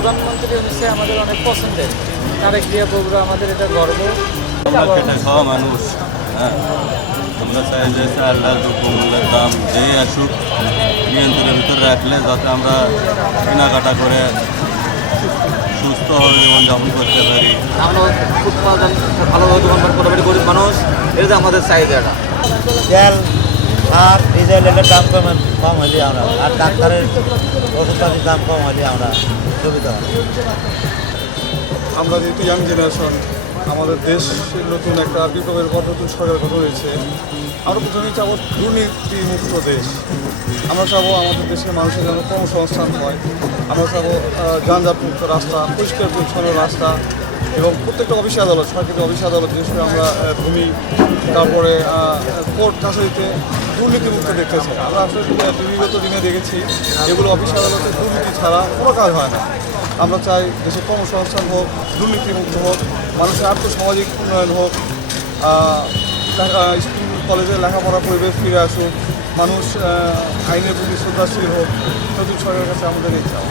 প্রধানমন্ত্রী হচ্ছে আমাদের অনেক পছন্দের। তারেক জিয়া বগুড়া আমাদের এটা গর্ব। আমরা খেটে খাওয়া মানুষ, হ্যাঁ, আমরা চাই যে চাল ডাল দ্রব্যমূল্যের দাম যেই আসুক নিয়ন্ত্রণের ভিতরে রাখলে যাতে আমরা কেনাকাটা করে সুস্থভাবে জীবনযাপন করতে পারি। আমরা উৎপাদন ভালোভাবে দোকানপাট করতে পারি, গরিব মানুষ, এটা আমাদের চাহিদাটা। তেল আর ডিজেলের দাম কম হলে আমরা, আর ডাক্তারের ওষুধপাতির দাম কম হলে আমরা সুবিধা হয়। আমরা যেহেতু ইয়াং জেনারেশন, আমাদের দেশ নতুন একটা বিপ্লবের পর নতুন সরকার গঠন হয়েছে। আমরা প্রথমেই চাবো দুর্নীতিমুক্ত দেশ। আমরা চাবো আমাদের দেশের মানুষের যেন কর্মসংস্থান হয়। আমরা চাবো যানজটমুক্ত রাস্তা, পরিষ্কার পরিচ্ছন্ন রাস্তা এবং প্রত্যেকটা অফিস আদালত, সরকারি অফিস আদালত, বিশেষ করে আমরা ভূমি, তারপরে কোর্ট কাছারিতে দুর্নীতিমুক্ত দেখতে চাই। আমরা আসলে বিগত দিনে দেখেছি এগুলো অফিস আদালতে দুর্নীতি ছাড়া কোনো কাজ হয় না। আমরা চাই দেশে কর্মসংস্থান হোক, দুর্নীতিমুক্ত হোক, মানুষের আর্থসামাজিক উন্নয়ন হোক, স্কুল কলেজে লেখাপড়ার পরিবেশ ফিরে আসুক, মানুষ আইনের প্রতি শ্রদ্ধাশীল হোক। নতুন সরকারের কাছে আমাদের এই চাওয়া।